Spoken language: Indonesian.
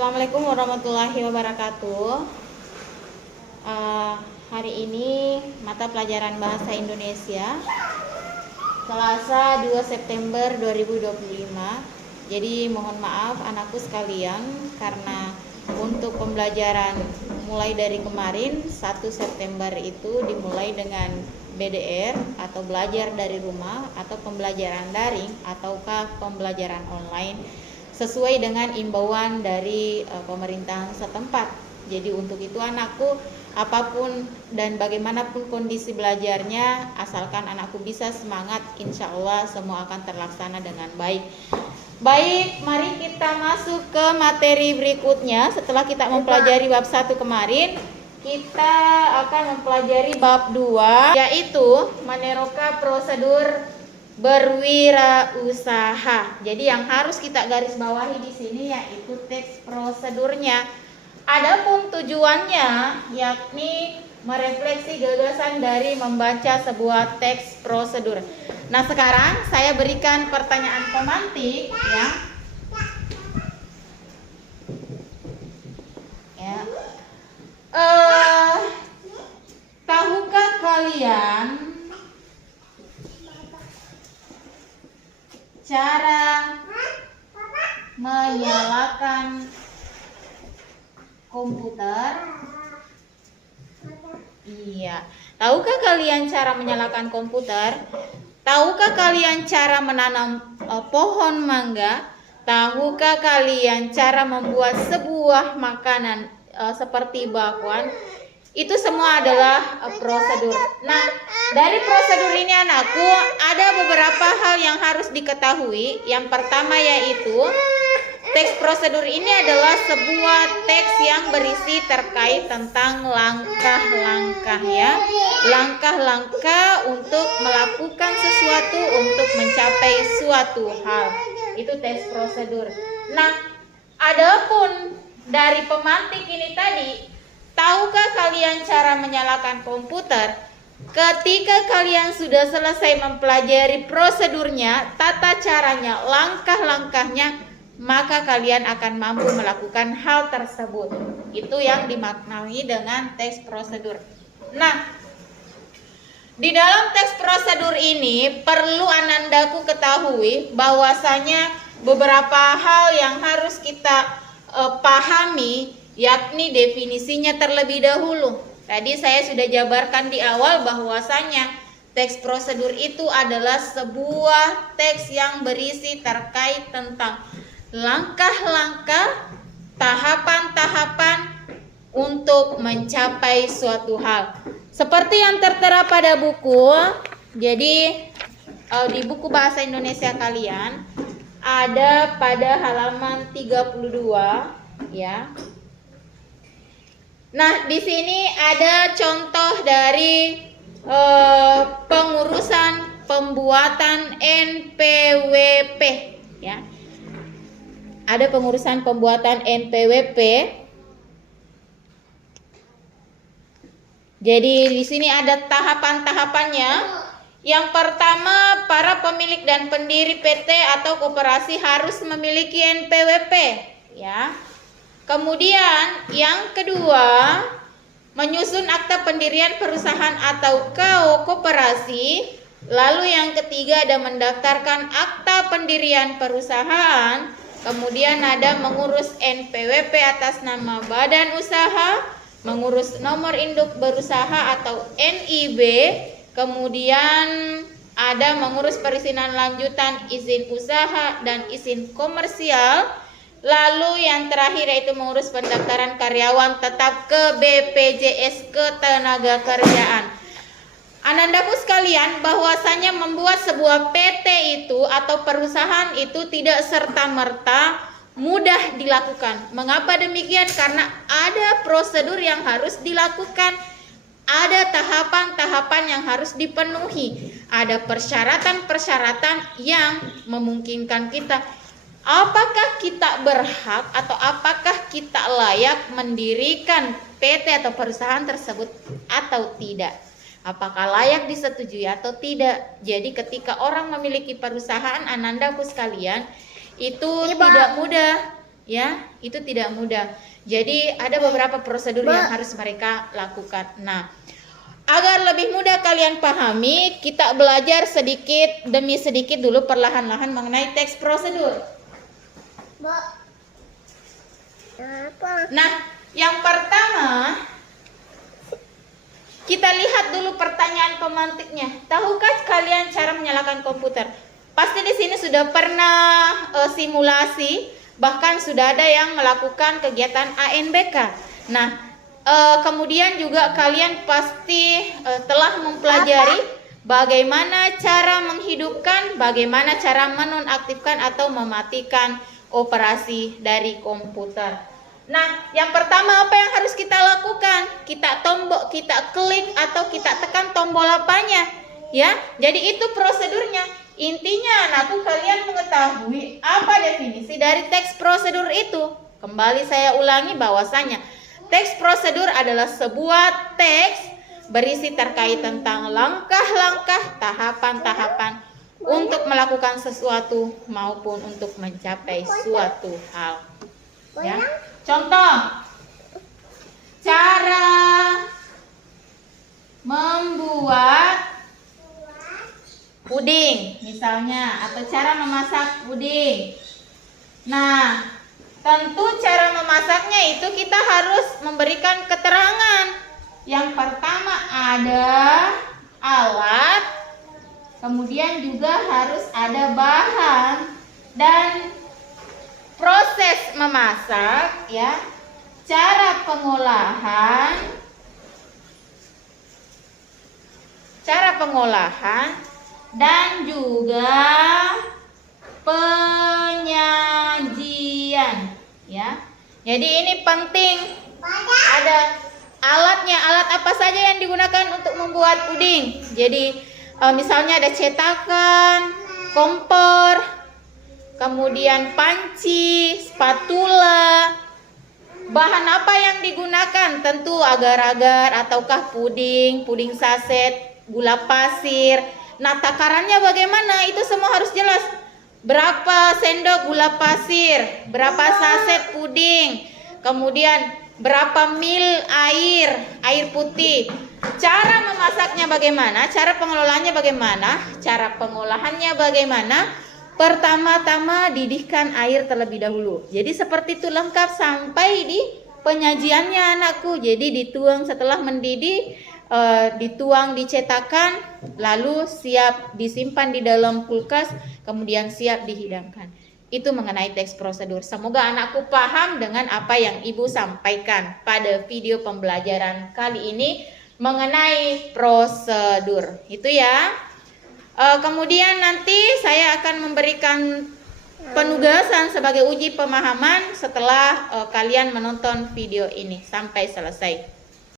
Assalamualaikum warahmatullahi wabarakatuh. Hari ini mata pelajaran Bahasa Indonesia Selasa 2 September 2025. Jadi mohon maaf anakku sekalian, karena untuk pembelajaran mulai dari kemarin 1 September itu dimulai dengan BDR atau belajar dari rumah, atau pembelajaran daring ataukah pembelajaran online sesuai dengan imbauan dari pemerintahan setempat. Jadi untuk itu anakku, apapun dan bagaimanapun kondisi belajarnya, asalkan anakku bisa semangat, insya Allah semua akan terlaksana dengan baik. Baik, mari kita masuk ke materi berikutnya. Setelah kita mempelajari bab 1 kemarin, kita akan mempelajari bab 2, yaitu meneroka prosedur berwirausaha. Jadi yang harus kita garis bawahi di sini yaitu teks prosedurnya. Adapun tujuannya yakni merefleksi gagasan dari membaca sebuah teks prosedur. Nah, sekarang saya berikan pertanyaan pemantik ya. Tahukah kalian cara menyalakan komputer? Iya. Tahukah kalian cara menyalakan komputer? Tahukah kalian cara menanam pohon mangga? Tahukah kalian cara membuat sebuah makanan seperti bakwan? Itu semua adalah prosedur. Nah, dari prosedur ini anakku, ada beberapa hal yang harus diketahui. Yang pertama yaitu teks prosedur ini adalah sebuah teks yang berisi terkait tentang langkah-langkah ya. Langkah-langkah untuk melakukan sesuatu, untuk mencapai suatu hal. Itu teks prosedur. Nah, adapun dari pemantik ini tadi, tahukah kalian cara menyalakan komputer? Ketika kalian sudah selesai mempelajari prosedurnya, tata caranya, langkah-langkahnya, maka kalian akan mampu melakukan hal tersebut. Itu yang dimaknai dengan teks prosedur. Nah, di dalam teks prosedur ini perlu anandaku ketahui bahwasanya beberapa hal yang harus kita pahami, yakni definisinya terlebih dahulu. Tadi saya sudah jabarkan di awal bahwasanya teks prosedur itu adalah sebuah teks yang berisi terkait tentang langkah-langkah, tahapan-tahapan untuk mencapai suatu hal. Seperti yang tertera pada buku. Jadi di buku bahasa Indonesia kalian ada pada halaman 32 ya. Nah, di sini ada contoh dari pengurusan pembuatan NPWP ya. Ada pengurusan pembuatan NPWP. Jadi di sini ada tahapan-tahapannya. Yang pertama, para pemilik dan pendiri PT atau koperasi harus memiliki NPWP ya. Kemudian yang kedua, menyusun akta pendirian perusahaan atau koperasi. Lalu yang ketiga ada mendaftarkan akta pendirian perusahaan. Kemudian ada mengurus NPWP atas nama badan usaha, mengurus nomor induk berusaha atau NIB. Kemudian ada mengurus perizinan lanjutan, izin usaha dan izin komersial. Lalu yang terakhir yaitu mengurus pendaftaran karyawan tetap ke BPJS Ketenagakerjaan. Anandaku sekalian, bahwasanya membuat sebuah PT itu atau perusahaan itu tidak serta-merta mudah dilakukan. Mengapa demikian? Karena ada prosedur yang harus dilakukan, ada tahapan-tahapan yang harus dipenuhi, ada persyaratan-persyaratan yang memungkinkan kita. Apakah kita berhak atau apakah kita layak mendirikan PT atau perusahaan tersebut atau tidak? Apakah layak disetujui atau tidak? Jadi ketika orang memiliki perusahaan, anandaku sekalian, itu tidak mudah ya, itu tidak mudah. Jadi ada beberapa prosedur yang harus mereka lakukan. Nah, agar lebih mudah kalian pahami, kita belajar sedikit demi sedikit dulu perlahan-lahan mengenai teks prosedur. Nah, yang pertama kita lihat dulu pertanyaan pemantiknya. Tahukah kalian cara menyalakan komputer? Pasti di sini sudah pernah simulasi, bahkan sudah ada yang melakukan kegiatan ANBK. Nah, kemudian juga kalian pasti telah mempelajari bagaimana cara menghidupkan, bagaimana cara menonaktifkan atau mematikan operasi dari komputer. Nah, yang pertama apa yang harus kita lakukan? Kita klik atau kita tekan tombol apanya, ya. Jadi itu prosedurnya. Intinya anakku, kalian mengetahui apa definisi dari teks prosedur itu. Kembali saya ulangi bahwasanya teks prosedur adalah sebuah teks berisi terkait tentang langkah-langkah, tahapan-tahapan untuk melakukan sesuatu maupun untuk mencapai suatu hal. Ya. Contoh, cara membuat puding misalnya, atau cara memasak puding. Nah, tentu cara memasaknya itu kita harus memberikan keterangan. Yang pertama ada alat, kemudian juga harus ada bahan dan proses memasak, ya, cara pengolahan dan juga penyajian, ya. Jadi ini penting, ada alatnya. Alat apa saja yang digunakan untuk membuat puding? Jadi misalnya ada cetakan, kompor, kemudian panci, spatula. Bahan apa yang digunakan? Tentu agar-agar ataukah puding saset, gula pasir. Nah, takarannya bagaimana? Itu semua harus jelas. Berapa sendok gula pasir, berapa saset puding, kemudian berapa mil air putih. Cara memasaknya bagaimana? Cara pengelolaannya bagaimana? Cara pengolahannya bagaimana? Pertama-tama didihkan air terlebih dahulu. Jadi seperti itu lengkap sampai di penyajiannya anakku. Jadi dituang, setelah mendidih, dituang di cetakan, lalu siap disimpan di dalam kulkas, kemudian siap dihidangkan. Itu mengenai teks prosedur. Semoga anakku paham dengan apa yang ibu sampaikan pada video pembelajaran kali ini mengenai prosedur. Itu ya. Kemudian nanti saya akan memberikan penugasan sebagai uji pemahaman setelah kalian menonton video ini sampai selesai.